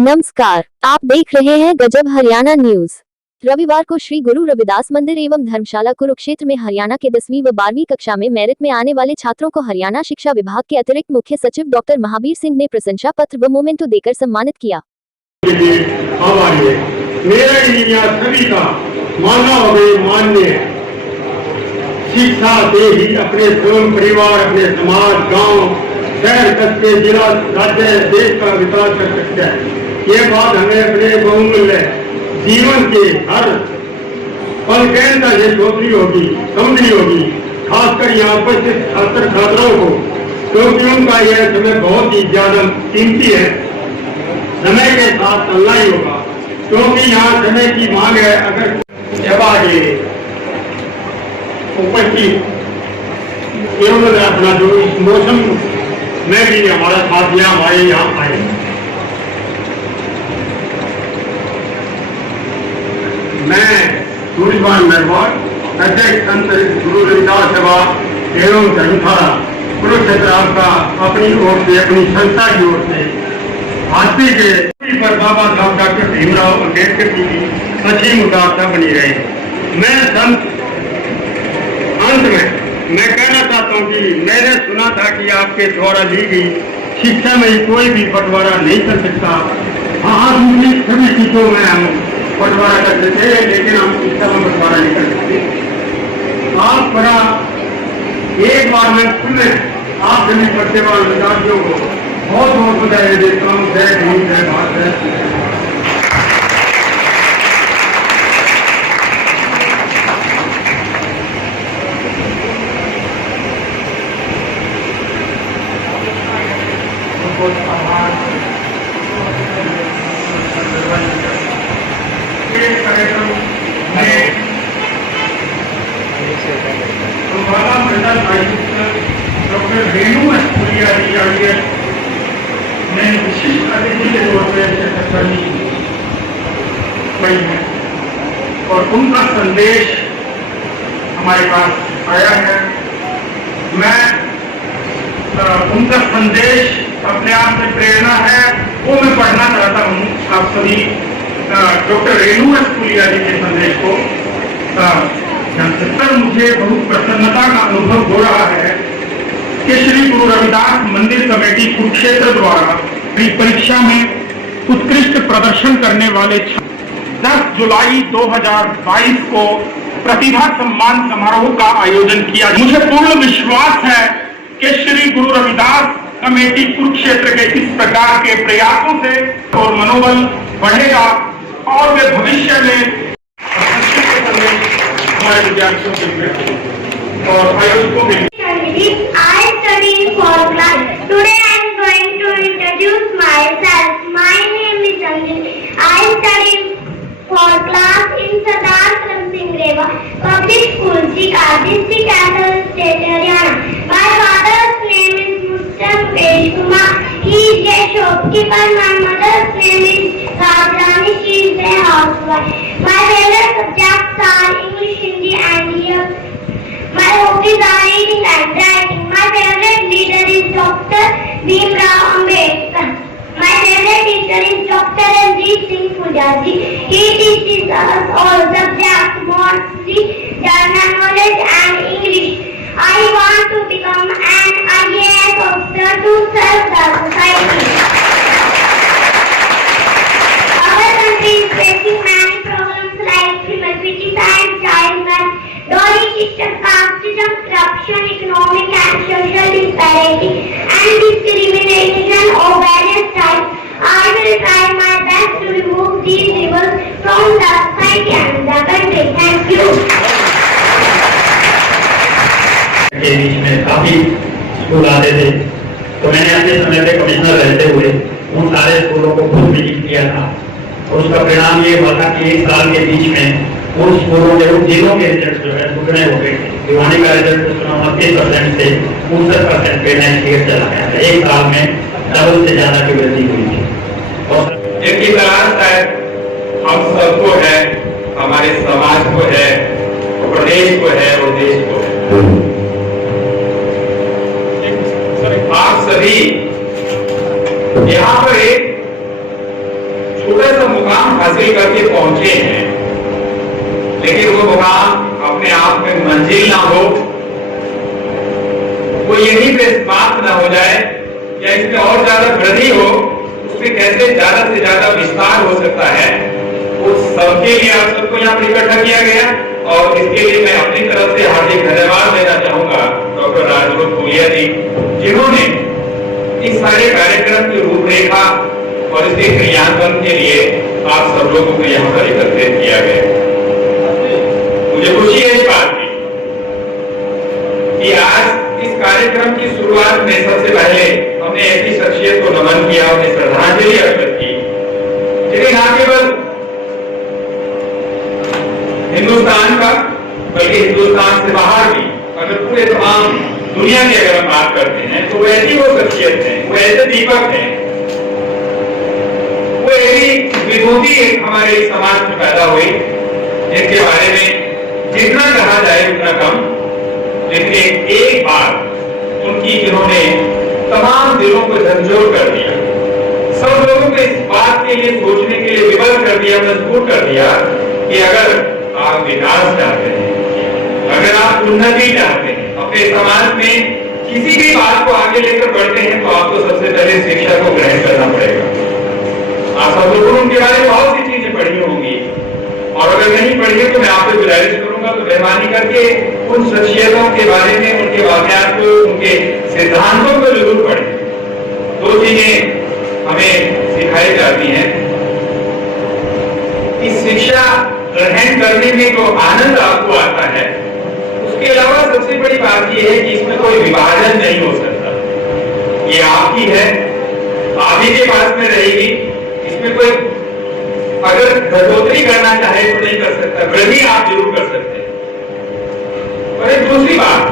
नमस्कार, आप देख रहे हैं गजब हरियाणा न्यूज। रविवार को श्री गुरु रविदास मंदिर एवं धर्मशाला कुरुक्षेत्र में हरियाणा के 10वीं व 12वीं कक्षा में मेरिट में आने वाले छात्रों को हरियाणा शिक्षा विभाग के अतिरिक्त मुख्य सचिव डॉक्टर महावीर सिंह ने प्रशंसा पत्र व मोमेंटो देकर सम्मानित किया। शिक्षा से ही अपने स्वयं परिवार, अपने समाज, गांव, शहर, कस्बे, जिला, राज्य, देश का विकास कर सकते हैं। ये बात हमें अपने बहुमूल्य जीवन के हर पल के अंदर ये सोचनी होगी, समझनी होगी, खासकर यहाँ उपस्थित छात्र छात्राओं को, क्योंकि उनका यह समय बहुत ही ज्यादा कीमती है। समय के साथ चलना ही होगा, क्योंकि यहाँ समय की मांग है। अगर जब आगे उपस्थित एवं अपना जो इस मौसम में भी हमारा साथ दिया, हमारे यहाँ आए। मैं सूर्यमान मेहरबान, अध्यक्ष संत गुरु रविदास सभा एवं धर्मशाला कुरुक्षेत्र आपका अपनी ओर से, अपनी संस्था की ओर से भारती के पर बाबा साहब डॉक्टर भीमराव अम्बेडकर जी की सच्ची मुदारता बनी रहे। मैं संत अंत में मैं कहना चाहता हूँ कि मैंने सुना था कि आपके द्वारा ली गई शिक्षा में कोई भी बंटवारा नहीं कर सकता। हाँ, सभी चीजों में हम बंटवारा कर सकते हैं, लेकिन हम शिक्षा में बंटवारा नहीं कर सकते। आप बड़ा एक बार मैं सुने आप सभी पढ़ते वाले विद्यार्थियों को बहुत बहुत बधाई देता हूँ। जय भीम, जय भारत। कार्यक्रम में डॉक्टर रेणु स्कूलिया जी ने विशिष्ट अतिथि के तौर पर शिरकत करनी है और उनका संदेश हमारे पास आया है। मैं उनका संदेश अपने आप में प्रेरणा है, वो मैं पढ़ना चाहता हूँ। आप सभी डॉक्टर रेणु स्कूलिया जी के संदेश को जानकर मुझे बहुत प्रसन्नता का अनुभव हो रहा है कि श्री गुरु रविदास मंदिर कमेटी कुरुक्षेत्र द्वारा परीक्षा में उत्कृष्ट प्रदर्शन करने वाले 10 जुलाई 2022 को प्रतिभा सम्मान समारोह का आयोजन किया। मुझे पूर्ण विश्वास है कि श्री गुरु रविदास कमेटी कुरुक्षेत्र के इस प्रकार के प्रयासों से और मनोबल बढ़ेगा और वे भविष्य में हमारे विद्यार्थियों के और आयोजकों में I study for class. Today I am going to introduce myself. My name is Anjali. I study for class in Sardar Karam Singh Reva Public School, Sikar, District Capital State, Haryana. My father's name is Mr. Mukesh Kumar. He is a shopkeeper. My mother's name is Rajrani. She is a housewife. My favorite subjects are English, Hindi and EVS. My hobbies are reading and writing. My favorite leader is Dr. Bhimrao Ambedkar. My favorite teacher is Dr. Ranjit Singh Pujaji. He teaches us all subjects, mostly general knowledge and English. I want to become an IAS officer to serve the society. Our country is facing many problems like femicide, child marriage, dowry system, casteism, corruption, economic and social disparity, and discrimination of various types. I will try my best to remove these evils from the society and the country. Thank you. के बीच में काफी school आते थे, तो मैंने अपने समय पे कमिश्नर रहते हुए उन सारे स्कूलों को खुद विजिट किया था और उसका परिणाम ये हुआ था कि 1 साल के बीच में उन स्कूलों के जिलों के रिजल्ट जो है दुगने हो गए थे। भिवानी का रिजल्ट 29% से 59% पे नेक्स्ट ईयर चला गया था। 1 साल में डबल से ज्यादा की वृद्धि हुई थी। और एक इतिहास शायद हम सबको है, हमारे समाज को है, प्रदेश को है और देश को है। आप सभी यहाँ पर एक ऊंचा सा मुकाम हासिल करके पहुंचे हैं, लेकिन वो मुकाम अपने आप में मंजिल ना हो, वो यहीं पे समाप्त ना हो जाए या इसमें और ज्यादा वृद्धि हो, उसमें कैसे ज्यादा से ज्यादा विस्तार हो सकता है, उस सबके लिए आप सबको यहाँ पर इकट्ठा किया गया। और इसके लिए मैं अपनी तरफ से हार्दिक धन्यवाद देना चाहूंगा डॉक्टर राजरूप फूलिया जी, जिन्होंने इस सारे कार्यक्रम की रूपरेखा और इसके क्रियान्वयन के लिए आप सब लोगों को यहाँ पर एकत्रित किया गया। मुझे खुशी है इस बात की कि आज इस कार्यक्रम की शुरुआत में सबसे पहले हमने ऐसी शख्सियत को नमन किया, उन्हें श्रद्धांजलि अर्पित की, जिन्हें न केवल हिंदुस्तान का बल्कि हिंदुस्तान से बाहर भी, अगर पूरे तमाम दुनिया की अगर हम बात करते हैं तो वो ऐसी वो शख्सियत है, वो ऐसे दीपक है, वो ऐसी विभूति हमारे समाज में पैदा हुई जिनके बारे में जितना कहा जाए उतना कम। लेकिन एक बात उनकी जिन्होंने तमाम दिलों को झंझोर कर दिया, सब लोगों को इस बात के लिए सोचने के लिए विवश कर दिया, मजबूर कर दिया कि अगर आप विकास चाहते हैं, अगर आप उन्नति चाहते हैं, अपने समाज में किसी भी बात को आगे लेकर बढ़ते हैं, तो आपको सबसे पहले शिक्षा को ग्रहण करना पड़ेगा। आप सब लोगों उनके बारे में बहुत सी चीजें पढ़ी होंगी, और अगर नहीं पढ़ी है तो मैं आपसे गुजारिश करूंगा तो मेहरबानी करके उन शख्सियतों के बारे में, उनके वाकयात को, उनके सिद्धांतों को जरूर पढ़ें। दो चीजें हमें सिखाई जाती हैं कि शिक्षा ग्रहण करने में जो आनंद आपको आता है, उसके अलावा सबसे बड़ी बात यह है कि इसमें कोई विभाजन नहीं हो सकता। ये आपकी है, आप ही के पास में रहेगी, इसमें कोई अगर घटोतरी करना चाहे तो नहीं कर सकता, वृद्धि आप जरूर कर सकते हैं। और एक दूसरी बात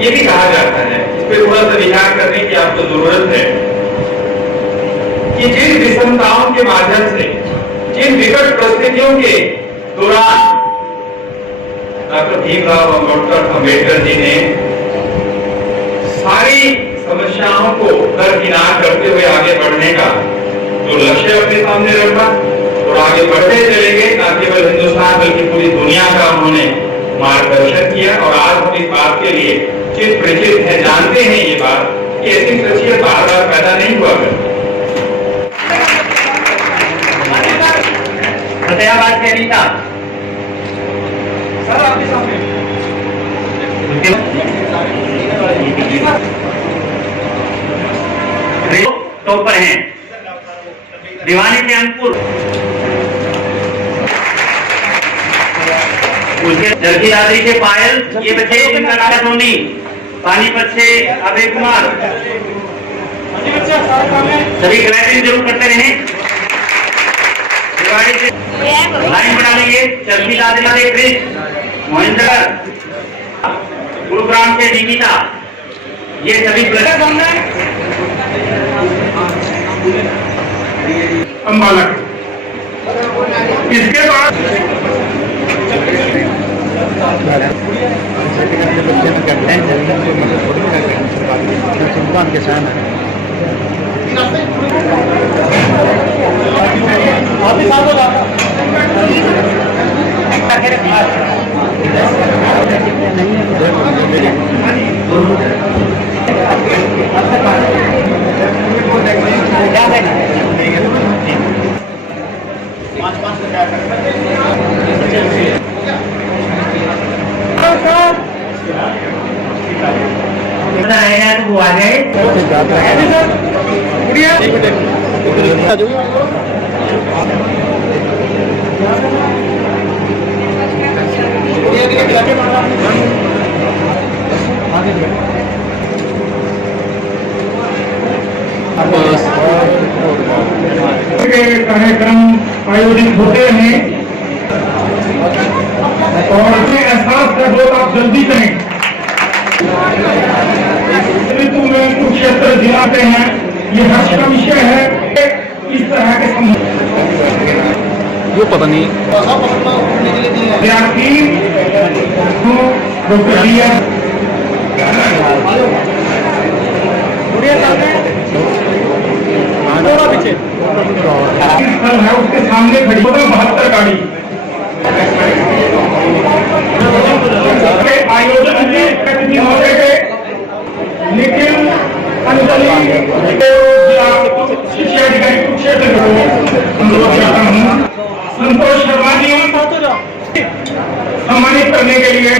ये भी कहा जाता है, इस पर थोड़ा सा विचार करने की आपको जरूरत है कि जिन विषमताओं के माध्यम से, जिन विकट परिस्थितियों के दौरान डॉक्टर भीमराव अम्बेडकर जी ने सारी समस्याओं को दरकिनार करते हुए आगे बढ़ने का जो लक्ष्य अपने सामने रखा और आगे बढ़ते चले गए, न केवल हिंदुस्तान बल्कि पूरी दुनिया का उन्होंने मार्गदर्शन किया। और आज हम इस बात के लिए चित परिचित हैं, जानते हैं ये बात कि ऐसी शख्सियत बार बार पैदा नहीं हुआ करती। फतेहाबाद के अनीता सर, आपके सामने टॉपर हैं। दीवानी के अंकुर, उसके जरकी दादरी के पायल, ये बच्चे इनका नाम सोनी, पानीपत से अभय कुमार, सभी ग्रेजुएट जरूर करते रहे। से लाइन बना लीजिए। चरखी दादरी क्रिश, महेंद्र, गुरुग्राम से दीपिका, ये सभी अंबाला। इसके बाद तो वो आ गए। कार्यक्रम आयोजित होते हैं और एहसास कर लो, आप जल्दी करें। ऋतु में कुरुक्षेत्र दिलाते हैं, ये हर्ष का विषय है। इस तरह के वो पता नहीं विद्यार्थी डॉक्टर स्थल है उसके सामने खड़ी 72 गाड़ी आयोजन में प्रतिनिधि मौके पे लेकिन अंजलि शिक्षा अधिकारी कुरुक्षेत्र को अनुरोध करता हूँ संतोष शर्मा जी सम्मानित करने के लिए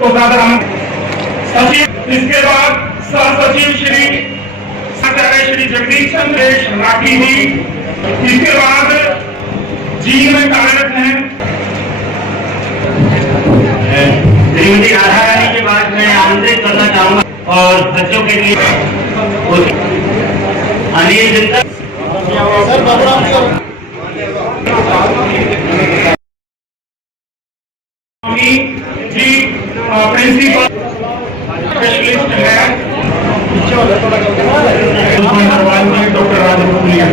तो दादा सचिव, इसके बाद सह सचिव श्री आचार्य श्री जगदीश चंद्रेश राठी जी, इसके बाद जी में कार्यरत हैं श्रीमती राधा रानी के बाद मैं आमंत्रित करना चाहूंगा और बच्चों के लिए अनिल जिंदल जी प्रिंसिपल स्पेशलिस्ट है डॉक्टर राजभूलिया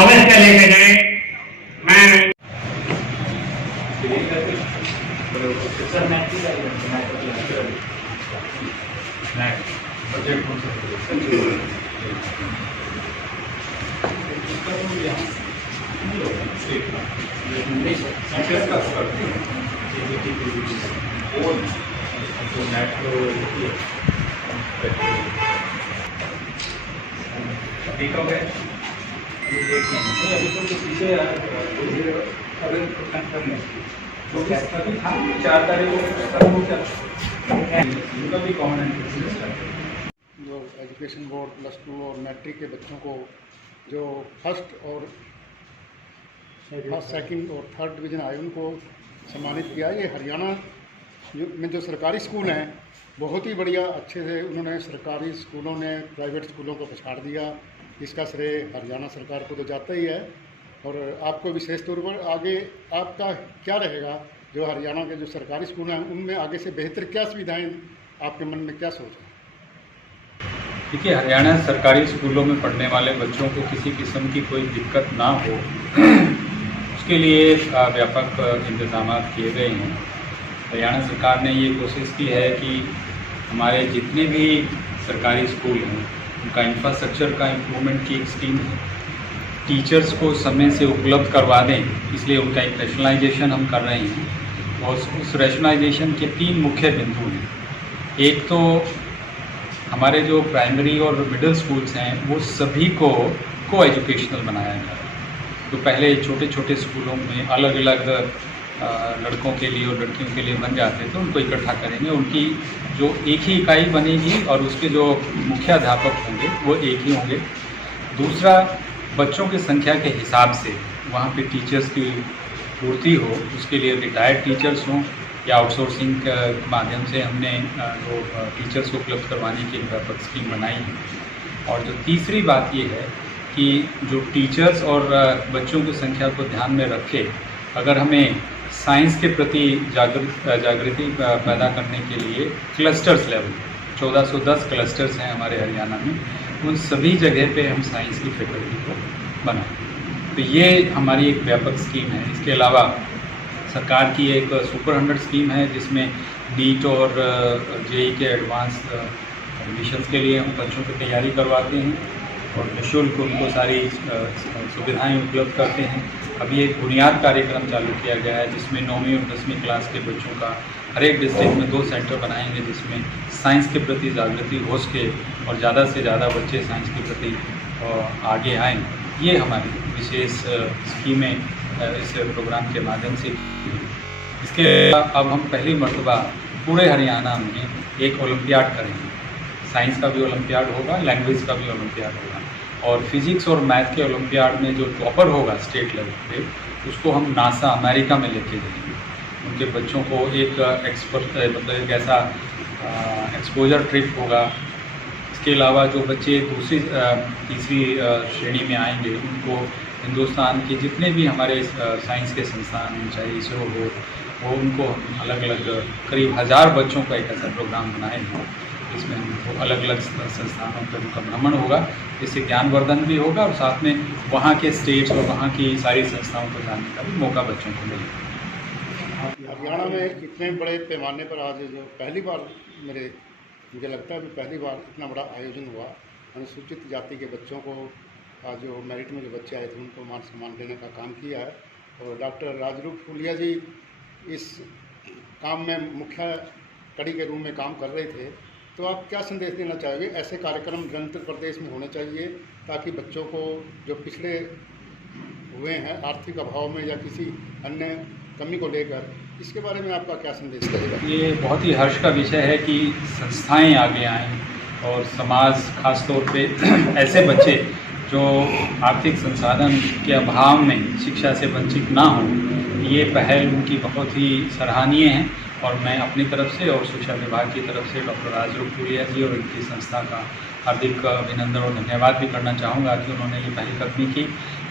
अवश्य लेके जाए। मैं ठीक हो गए अभी 4 तारीख को भी कॉमन जो एजुकेशन बोर्ड +2 और मैट्रिक के बच्चों को जो फर्स्ट सेकंड और थर्ड डिवीज़न आए उनको सम्मानित किया। ये हरियाणा में जो सरकारी स्कूल हैं बहुत ही बढ़िया अच्छे से उन्होंने सरकारी स्कूलों ने प्राइवेट स्कूलों को पछाड़ दिया। इसका श्रेय हरियाणा सरकार को तो जाता ही है और आपको विशेष तौर पर आगे आपका क्या रहेगा जो हरियाणा के जो सरकारी स्कूल हैं उनमें आगे से बेहतर क्या सुविधाएं आपके मन में क्या सोच है? देखिए, हरियाणा सरकारी स्कूलों में पढ़ने वाले बच्चों को किसी किस्म की कोई दिक्कत ना हो उसके लिए व्यापक इंतजाम किए गए हैं। हरियाणा सरकार ने ये कोशिश की है कि हमारे जितने भी सरकारी स्कूल हैं उनका इंफ्रास्ट्रक्चर का इम्प्रूवमेंट की एक स्कीम है। टीचर्स को समय से उपलब्ध करवा दें, इसलिए उनका एक रैशनलाइजेशन हम कर रहे हैं और उस रैशनलाइजेशन के 3 मुख्य बिंदु हैं। एक तो हमारे जो प्राइमरी और मिडिल स्कूल्स हैं वो सभी को एजुकेशनल बनाया जाए। तो पहले छोटे छोटे स्कूलों में अलग अलग लड़कों के लिए और लड़कियों के लिए बन जाते थे, उनको इकट्ठा करेंगे। उनकी जो एक ही इकाई बनेगी और उसके जो मुख्याध्यापक होंगे वो एक ही होंगे। दूसरा, बच्चों की संख्या के हिसाब से वहाँ पे टीचर्स की पूर्ति हो, उसके लिए रिटायर्ड टीचर्स हों या आउटसोर्सिंग के माध्यम से हमने जो टीचर्स को उपलब्ध करवाने की व्यापक स्कीम बनाई है। और जो तीसरी बात ये है कि जो टीचर्स और बच्चों की संख्या को ध्यान में रखे अगर हमें साइंस के प्रति जागृति पैदा करने के लिए क्लस्टर्स लेवल 1410 क्लस्टर्स हैं हमारे हरियाणा में, उन सभी जगह पे हम साइंस की फैकल्टी को बनाएं। तो ये हमारी एक व्यापक स्कीम है। इसके अलावा सरकार की एक सुपर 100 स्कीम है जिसमें नीट और जेईई के एडवांस एडमिशन्स के लिए हम बच्चों की तैयारी करवाते हैं और निःशुल्क उनको सारी सुविधाएं उपलब्ध करते हैं। अभी एक बुनियाद कार्यक्रम चालू किया गया है जिसमें 9वीं और 10वीं क्लास के बच्चों का हर एक डिस्ट्रिक्ट में 2 सेंटर बनाएंगे जिसमें साइंस के प्रति जागृति हो सके और ज़्यादा से ज़्यादा बच्चे साइंस के प्रति आगे आएँ। ये हमारी विशेष स्कीमें इस प्रोग्राम के माध्यम से। इसके अब हम पहली मर्तबा पूरे हरियाणा में एक ओलंपियाड करेंगे। साइंस का भी ओलंपियाड होगा, लैंग्वेज का भी ओलंपियाड होगा और फिजिक्स और मैथ के ओलंपियाड में जो टॉपर होगा स्टेट लेवल पे उसको हम नासा अमेरिका में लेके जाएंगे। उनके बच्चों को एक मतलब एक ऐसा एक्सपोजर ट्रिप होगा। इसके अलावा जो बच्चे दूसरी तीसरी श्रेणी में आएंगे उनको हिंदुस्तान के जितने भी हमारे साइंस के संस्थान हैं, चाहे इसरो हो, वो उनको अलग अलग करीब 1000 बच्चों का एक ऐसा प्रोग्राम बनाएंगे इसमें हमको अलग अलग संस्थानों पर उनका भ्रमण होगा। इससे ज्ञानवर्धन भी होगा और साथ में वहाँ के स्टेट्स और वहाँ की सारी संस्थाओं को जानने का भी मौका बच्चों को मिलेगा। हरियाणा में इतने बड़े पैमाने पर आज जो पहली बार मुझे लगता है कि पहली बार इतना बड़ा आयोजन हुआ। अनुसूचित जाति के बच्चों को आज जो मेरिट में जो बच्चे आए थे उनको मान सम्मान देने का काम किया है और डॉक्टर राजरूप फूलिया जी इस काम में मुख्य कड़ी के रूप में काम कर रहे थे। तो आप क्या संदेश देना चाहोगे? ऐसे कार्यक्रम निरंतर प्रदेश में होने चाहिए ताकि बच्चों को जो पिछड़े हुए हैं आर्थिक अभाव में या किसी अन्य कमी को लेकर, इसके बारे में आपका क्या संदेश रहेगा? ये बहुत ही हर्ष का विषय है कि संस्थाएं आगे आएँ और समाज खास तौर पे ऐसे बच्चे जो आर्थिक संसाधन के अभाव में शिक्षा से वंचित ना हों, ये पहल उनकी बहुत ही सराहनीय है। और मैं अपनी तरफ से और शिक्षा विभाग की तरफ से डॉक्टर राजरूप फूलिया जी और इनकी संस्था का हार्दिक अभिनंदन और धन्यवाद भी करना चाहूँगा कि उन्होंने ये पहलकदमी की।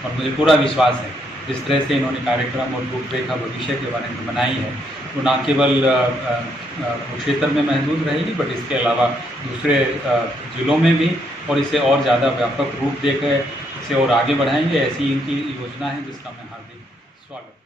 और मुझे पूरा विश्वास है जिस तरह से इन्होंने कार्यक्रम और रूपरेखा भविष्य के बारे में बनाई है वो न केवल कुरुक्षेत्र में महदूद रहेगी बट इसके अलावा दूसरे जिलों में भी, और इसे और ज़्यादा व्यापक रूप देकर इसे और आगे बढ़ाएंगे। ऐसी इनकी योजना है जिसका मैं हार्दिक स्वागत